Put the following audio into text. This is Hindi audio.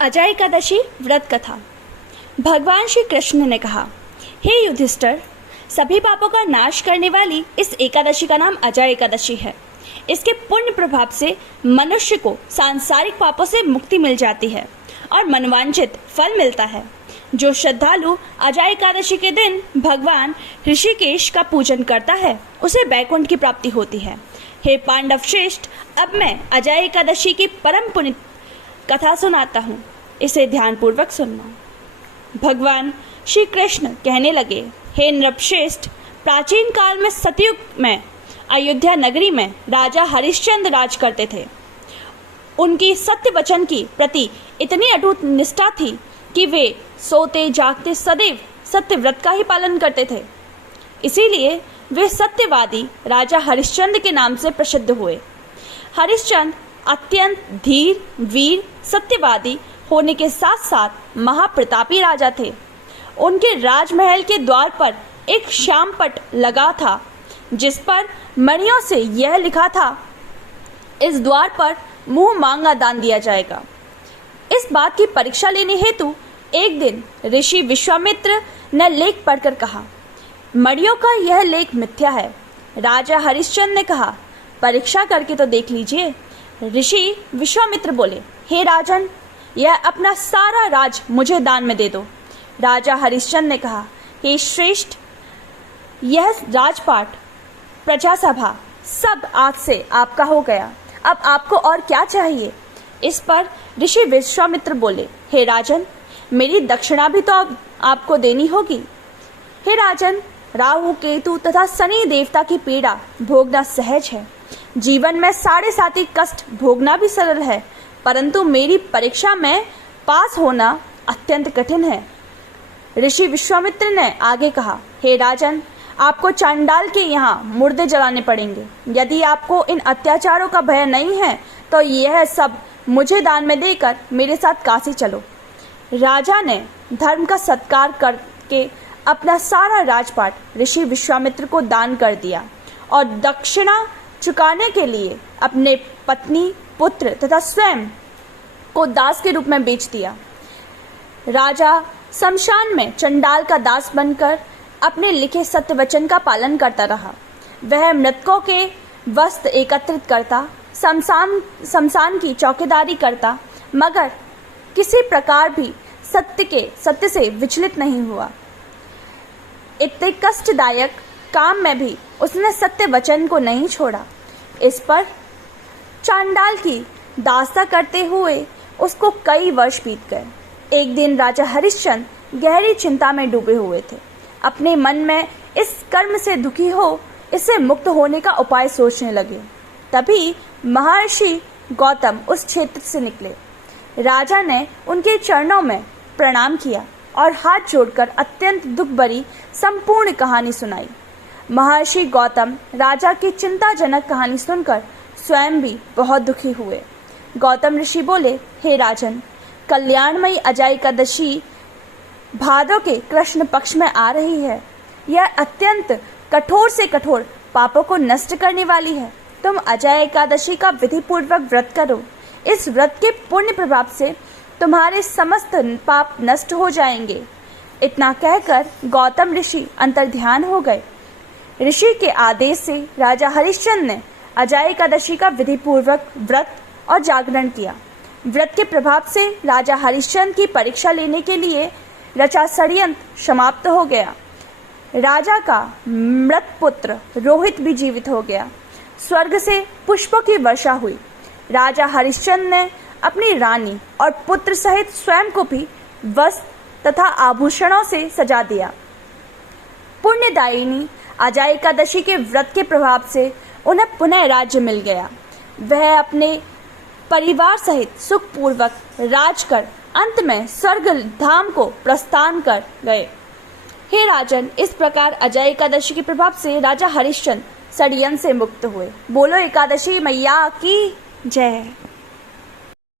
अजय एकादशी व्रत कथा। भगवान श्री कृष्ण ने कहा, हे युधिष्ठिर, सभी पापों का नाश करने वाली इस एकादशी का नाम अजय एकादशी है। इसके पुण्य प्रभाव से मनुष्य को सांसारिक पापों से मुक्ति मिल जाती है और मनवांछित फल मिलता है। जो श्रद्धालु अजय एकादशी के दिन भगवान ऋषिकेश का पूजन करता है उसे वैकुंठ की प्राप्ति होती है। हे पांडव श्रेष्ठ, अब मैं अजय एकादशी की परम पुनित कथा सुनाता हूँ, इसे ध्यानपूर्वक सुनना। भगवान श्री कृष्ण कहने लगे, हे नृपश्रेष्ठ, प्राचीन काल में सतयुग में अयोध्या नगरी में राजा हरिश्चंद्र राज करते थे। उनकी सत्य वचन की प्रति इतनी अटूट निष्ठा थी कि वे सोते जागते सदैव सत्य व्रत का ही पालन करते थे। इसीलिए वे सत्यवादी राजा हरिश्चंद्र के नाम से प्रसिद्ध हुए। हरिश्चंद्र अत्यंत धीर, वीर, सत्यवादी होने के साथ साथ महाप्रतापी राजा थे। उनके राजमहल के द्वार पर एक श्यामपट लगा था जिस पर मणियों से यह लिखा था, इस द्वार पर मुंह मांगा दान दिया जाएगा। इस बात की परीक्षा लेने हेतु एक दिन ऋषि विश्वामित्र ने लेख पढ़कर कहा, मणियों का यह लेख मिथ्या है। राजा हरिश्चंद्र ने कहा, परीक्षा करके तो देख लीजिए। ऋषि विश्वामित्र बोले, हे राजन, यह अपना सारा राज मुझे दान में दे दो। राजा हरिश्चंद्र ने कहा, हे श्रेष्ठ, यह राजपाट, प्रजासभा सब आज से आपका हो गया। अब आपको और क्या चाहिए? इस पर ऋषि विश्वामित्र बोले, हे राजन, मेरी दक्षिणा भी तो अब आपको देनी होगी। हे राजन, राहु, केतु तथा शनि देवता की पीड़ा भोगना सहज है। जीवन में 7.5 कष्ट भोगना भी सरल है, परंतु मेरी परीक्षा में पास होना अत्यंत कठिन है। ऋषि विश्वामित्र ने आगे कहा, हे राजन, आपको चांडाल के यहाँ मुर्दे जलाने पड़ेंगे। यदि आपको इन अत्याचारों का भय नहीं है तो यह सब मुझे दान में देकर मेरे साथ काशी चलो। राजा ने धर्म का सत्कार करके अपना सारा राजपाट ऋषि विश्वामित्र को दान कर दिया और दक्षिणा चुकाने के लिए अपने पत्नी, पुत्र तथा स्वयं को दास के रूप में बेच दिया। राजा शमशान में चंडाल का दास बनकर अपने लिखे सत्य वचन का पालन करता रहा। वह मृतकों के वस्त्र एकत्रित करता, शमशान की चौकीदारी करता, मगर किसी प्रकार भी सत्य से विचलित नहीं हुआ। इतने कष्टदायक काम में भी उसने सत्य वचन को नहीं छोड़ा। इस पर चांडाल की दास्ता करते हुए उसको कई वर्ष बीत गए। एक दिन राजा हरिश्चंद्र गहरी चिंता में डूबे हुए थे। अपने मन में इस कर्म से दुखी हो इससे मुक्त होने का उपाय सोचने लगे। तभी महर्षि गौतम उस क्षेत्र से निकले। राजा ने उनके चरणों में प्रणाम किया और हाथ जोड़कर अत्यंत दुख भरी संपूर्ण कहानी सुनाई। महर्षि गौतम राजा की चिंताजनक कहानी सुनकर स्वयं भी बहुत दुखी हुए। गौतम ऋषि बोले, हे राजन, कल्याणमयी अजय एकादशी भादों के कृष्ण पक्ष में आ रही है। यह अत्यंत कठोर से कठोर पापों को नष्ट करने वाली है। तुम अजय एकादशी का विधि पूर्वक व्रत करो। इस व्रत के पुण्य प्रभाव से तुम्हारे समस्त पाप नष्ट हो जाएंगे। इतना कहकर गौतम ऋषि अंतर्ध्यान हो गए। ऋषि के आदेश से राजा हरिश्चंद्र ने अजय एकादशी का विधि पूर्वक व्रत और जागरण किया। व्रत के प्रभाव से राजा हरिश्चंद्र की परीक्षा लेने के लिए रचा षड्यंत्र समाप्त हो गया। राजा का मृत पुत्र रोहित भी जीवित हो गया। स्वर्ग से पुष्पों की वर्षा हुई। राजा हरिश्चंद्र ने अपनी रानी और पुत्र सहित स्वयं को भी वस्त्र तथा आभूषणों से सजा दिया। पुण्यदायिनी अजय एकादशी के व्रत के प्रभाव से उन्हें पुनः राज्य मिल गया। वह अपने परिवार सहित सुखपूर्वक राज कर अंत में स्वर्ग धाम को प्रस्थान कर गए। हे राजन, इस प्रकार अजय एकादशी के प्रभाव से राजा हरिश्चंद्र षड्यंत्र से मुक्त हुए। बोलो एकादशी मैया की जय।